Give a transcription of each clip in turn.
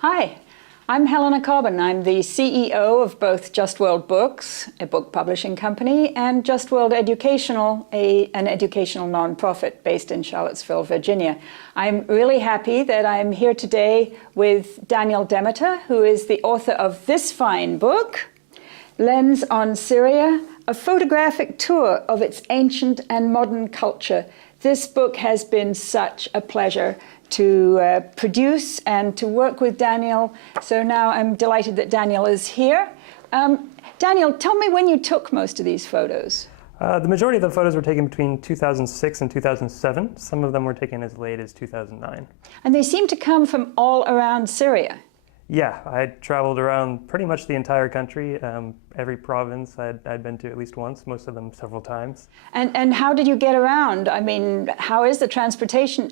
Hi, I'm Helena Cobban. I'm the CEO of both Just World Books, a book publishing company, and Just World Educational, an educational nonprofit based in Charlottesville, Virginia. I'm really happy that I'm here today with Daniel Demeter, who is the author of this fine book, Lens on Syria, a photographic tour of its ancient and modern culture. This book has been such a pleasure to produce and to work with Daniel. So now I'm delighted that Daniel is here. Daniel, tell me when you took most of these photos. The majority of the photos were taken between 2006 and 2007. Some of them were taken as late as 2009. And they seem to come from all around Syria. Yeah, I traveled around pretty much the entire country. Every province I'd been to at least once, most of them several times. And how did you get around? I mean, how was the transportation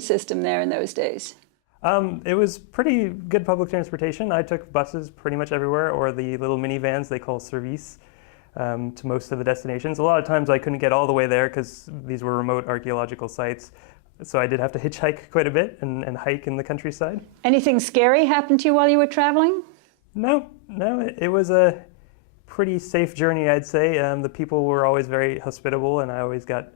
system there in those days? It was pretty good public transportation. I took buses pretty much everywhere, or the little minivans they call service, to most of the destinations. A lot of times I couldn't get all the way there because these were remote archaeological sites. So I did have to hitchhike quite a bit and hike in the countryside. Anything scary happened to you while you were traveling? No, it was a pretty safe journey, I'd say. The people were always very hospitable, and I always got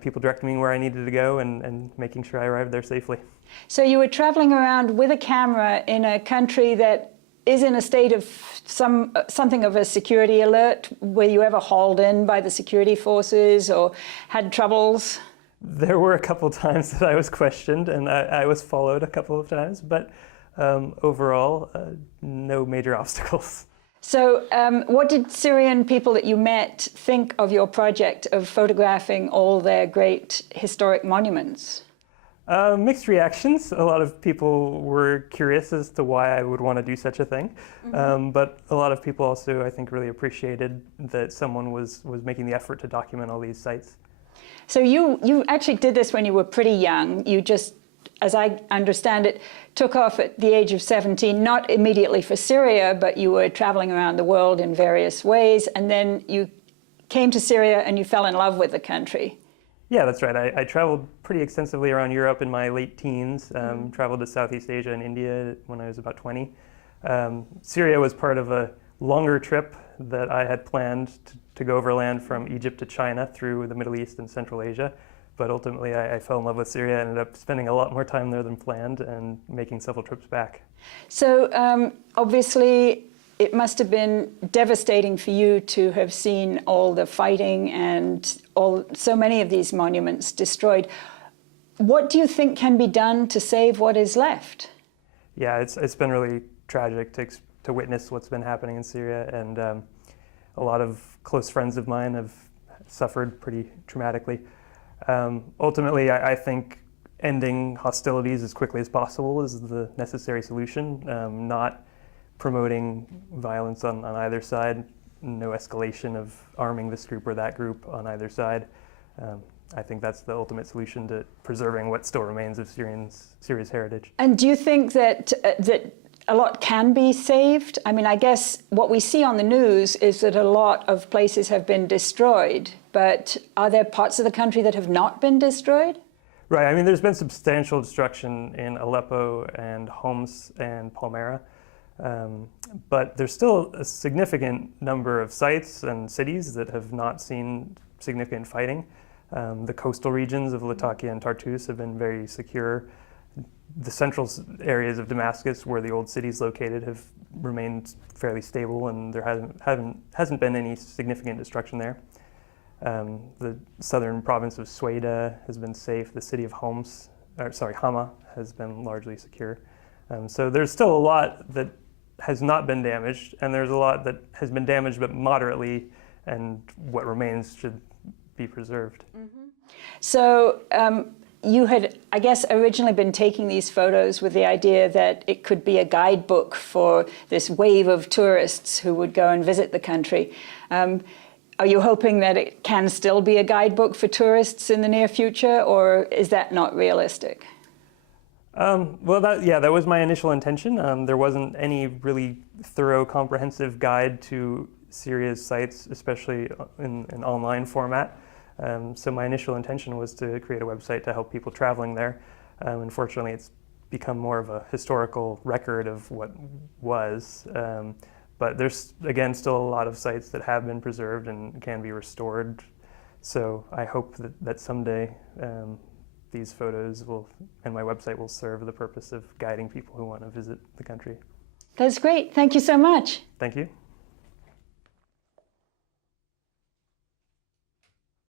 people directing me where I needed to go and making sure I arrived there safely. So you were traveling around with a camera in a country that is in a state of something of a security alert. Were you ever hauled in by the security forces or had troubles? There were a couple of times that I was questioned, and I was followed a couple of times, but overall, no major obstacles. So what did Syrian people that you met think of your project of photographing all their great historic monuments? Mixed reactions. A lot of people were curious as to why I would want to do such a thing, but a lot of people also, I think, really appreciated that someone was making the effort to document all these sites. So you actually did this when you were pretty young. You just, as I understand it, took off at the age of 17, not immediately for Syria, but you were traveling around the world in various ways, and then you came to Syria and you fell in love with the country. Yeah, that's right. I traveled pretty extensively around Europe in my late teens, traveled to Southeast Asia and India when I was about 20. Syria was part of a longer trip that I had planned to go overland from Egypt to China through the Middle East and Central Asia. But ultimately, I fell in love with Syria, ended up spending a lot more time there than planned and making several trips back. So obviously, it must have been devastating for you to have seen all the fighting and so many of these monuments destroyed. What do you think can be done to save what is left? Yeah, it's been really tragic to witness what's been happening in Syria, and a lot of close friends of mine have suffered pretty traumatically. Ultimately, I think ending hostilities as quickly as possible is the necessary solution, not promoting violence on either side, no escalation of arming this group or that group on either side. I think that's the ultimate solution to preserving what still remains of Syria's heritage. And do you think that a lot can be saved? I mean, I guess what we see on the news is that a lot of places have been destroyed, but are there parts of the country that have not been destroyed? Right, I mean, there's been substantial destruction in Aleppo and Homs and Palmyra, but there's still a significant number of sites and cities that have not seen significant fighting. The coastal regions of Latakia and Tartus have been very secure. The central areas of Damascus, where the old city's located, have remained fairly stable, and there hasn't been any significant destruction there. The southern province of Sueda has been safe. The city of Hama has been largely secure. So there's still a lot that has not been damaged, and there's a lot that has been damaged but moderately, and what remains should be preserved. So you had, I guess, originally been taking these photos with the idea that it could be a guidebook for this wave of tourists who would go and visit the country. Are you hoping that it can still be a guidebook for tourists in the near future, or is that not realistic? Well, that was my initial intention. There wasn't any really thorough, comprehensive guide to Syria's sites, especially in an online format. So my initial intention was to create a website to help people traveling there. Unfortunately, it's become more of a historical record of what was. But there's, again, still a lot of sites that have been preserved and can be restored. So I hope that someday these photos and my website will serve the purpose of guiding people who want to visit the country. That's great. Thank you so much. Thank you.